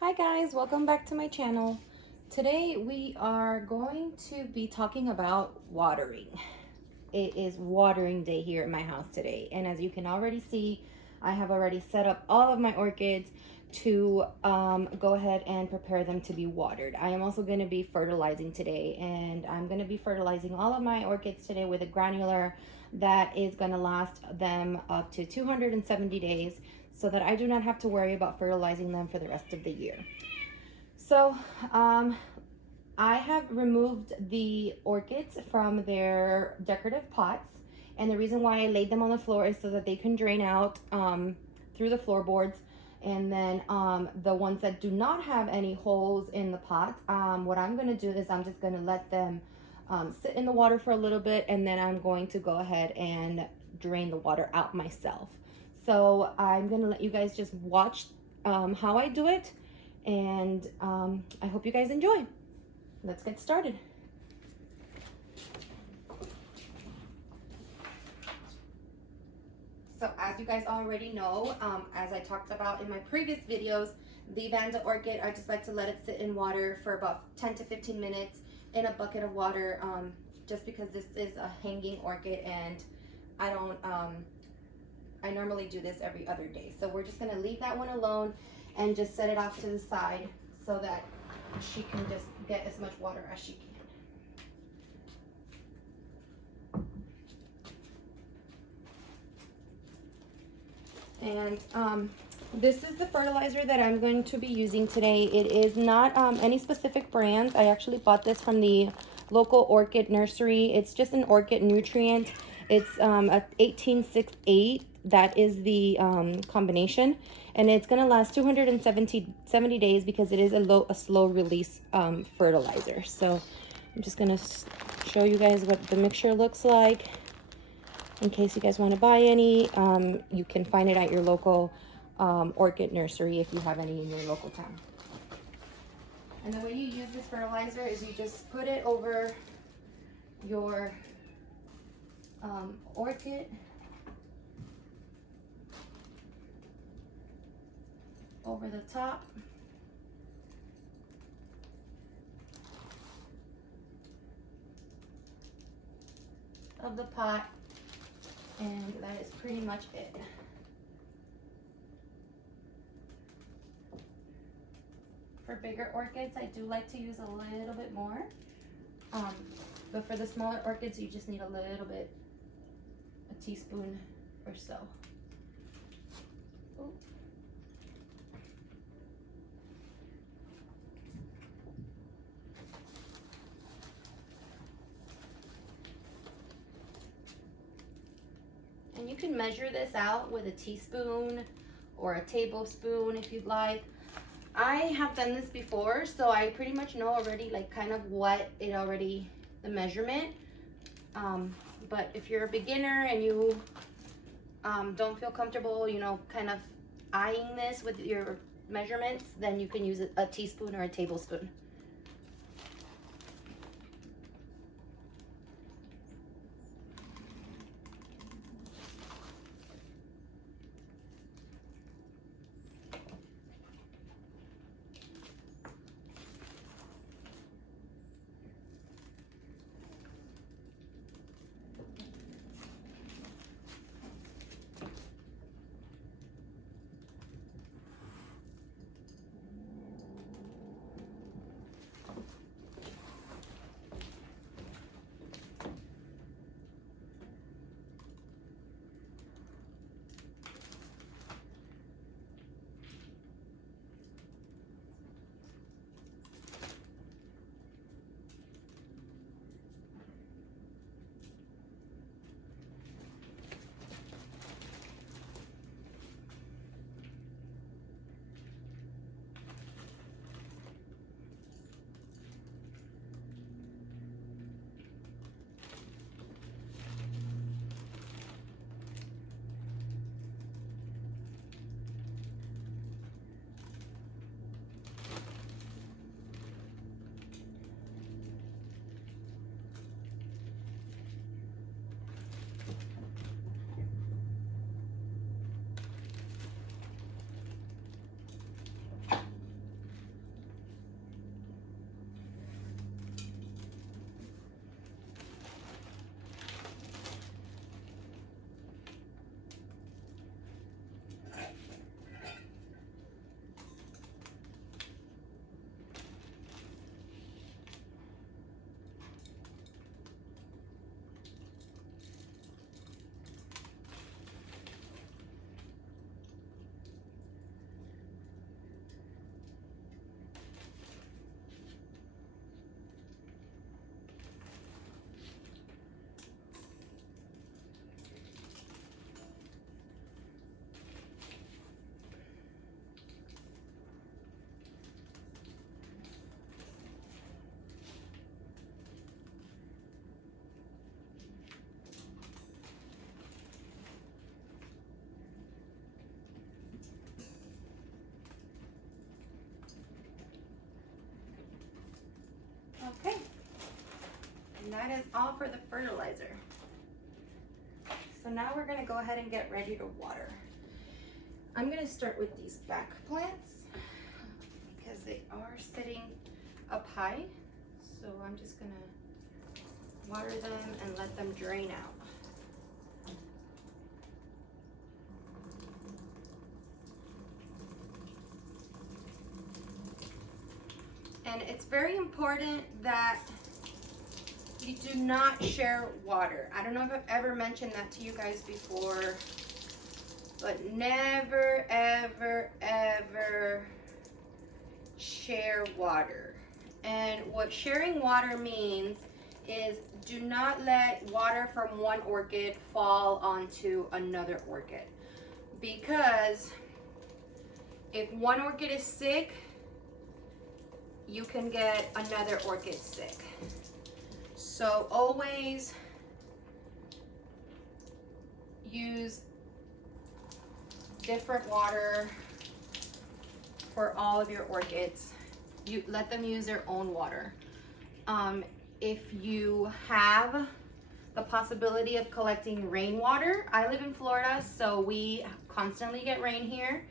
Hi guys, welcome back to my channel. Today we are going to be talking about watering. It is watering day here at my house today, and as you can already see, I have already set up all of my orchids to go ahead and prepare them to be watered. I am also going to be fertilizing today, and I'm going to be fertilizing all of my orchids today with a granular that is going to last them up to 270 days so that I do not have to worry about fertilizing them for the rest of the year. So I have removed the orchids from their decorative pots, and the reason why I laid them on the floor is so that they can drain out through the floorboards. And then the ones that do not have any holes in the pots, what I'm going to do is I'm just going to let them sit in the water for a little bit, and then I'm going to go ahead and drain the water out myself. So I'm going to let you guys just watch how I do it, and I hope you guys enjoy. Let's get started. So as you guys already know, as I talked about in my previous videos, the Vanda orchid, I just like to let it sit in water for about 10 to 15 minutes in a bucket of water, just because this is a hanging orchid, and I don't, I normally do this every other day. So we're just gonna leave that one alone and just set it off to the side so that she can just get as much water as she can. And this is the fertilizer that I'm going to be using today. It is not any specific brand. I actually bought this from the local orchid nursery. It's just an orchid nutrient. It's a 1868. That is the combination, and it's going to last 270 days because it is a slow release fertilizer. So I'm just going to show you guys what the mixture looks like. In case you guys want to buy any, you can find it at your local orchid nursery if you have any in your local town. And the way you use this fertilizer is you just put it over your orchid, over the top, of the pot, and that is pretty much it. For bigger orchids, I do like to use a little bit more, but for the smaller orchids, you just need a little bit, a teaspoon or so. Ooh. And you can measure this out with a teaspoon or a tablespoon if you'd like. I have done this before, so I pretty much know already like kind of what it already, the measurement. But if you're a beginner and you don't feel comfortable, you know, kind of eyeing this with your measurements, then you can use a teaspoon or a tablespoon. Okay, and that is all for the fertilizer. So now we're gonna go ahead and get ready to water. I'm gonna start with these back plants because they are sitting up high. So I'm just gonna water them and let them drain out. And it's very important that you do not share water. I don't know if I've ever mentioned that to you guys before, but never, ever, ever share water. And what sharing water means is do not let water from one orchid fall onto another orchid. Because if one orchid is sick, you can get another orchid sick. So always use different water for all of your orchids. You let them use their own water. If you have the possibility of collecting rainwater, I live in Florida, so we constantly get rain here.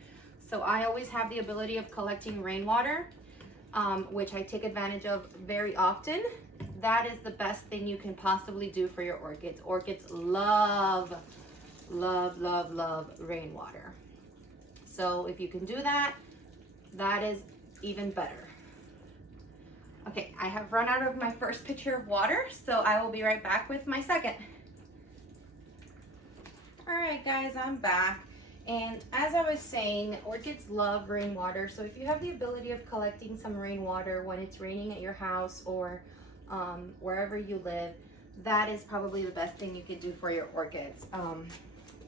So I always have the ability of collecting rainwater, which I take advantage of very often. That is the best thing you can possibly do for your orchids. Orchids love, love, love, love rainwater. So if you can do that, that is even better. Okay, I have run out of my first pitcher of water, so I will be right back with my second. All right, guys, I'm back. And as I was saying, orchids love rainwater. So if you have the ability of collecting some rainwater when it's raining at your house or wherever you live, that is probably the best thing you could do for your orchids.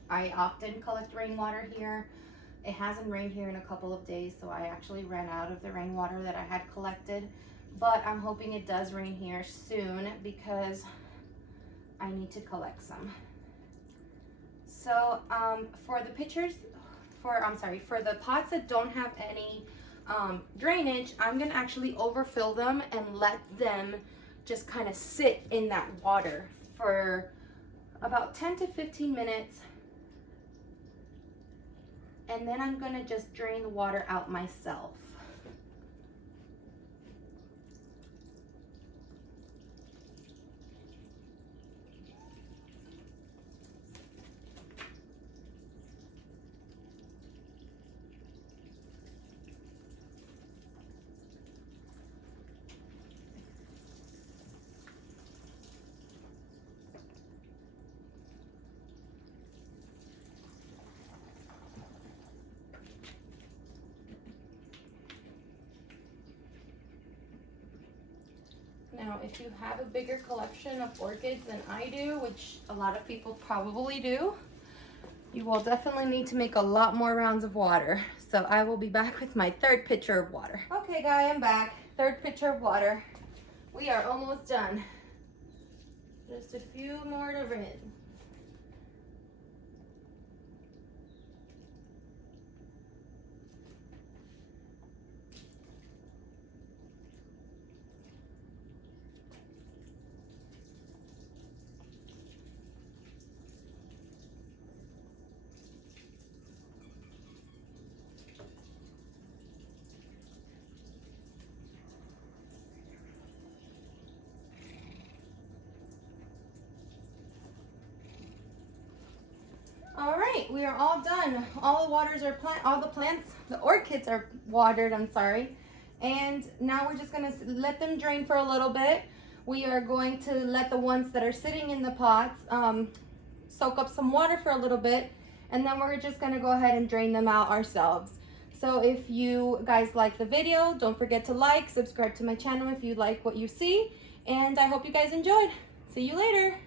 I often collect rainwater here. It hasn't rained here in a couple of days, so I actually ran out of the rainwater that I had collected. But I'm hoping it does rain here soon because I need to collect some. So for the pitchers, for the pots that don't have any drainage, I'm gonna actually overfill them and let them just kind of sit in that water for about 10 to 15 minutes. And then I'm gonna just drain the water out myself. Now, if you have a bigger collection of orchids than I do, which a lot of people probably do, you will definitely need to make a lot more rounds of water. So I will be back with my third pitcher of water. Okay, guys, I'm back. Third pitcher of water. We are almost done. Just a few more to rinse. All right, we are all done. All the waters are the orchids are watered, I'm sorry. And now we're just gonna let them drain for a little bit. We are going to let the ones that are sitting in the pots soak up some water for a little bit, and then we're just gonna go ahead and drain them out ourselves. So if you guys like the video, don't forget to like, subscribe to my channel if you like what you see, and I hope you guys enjoyed. See you later.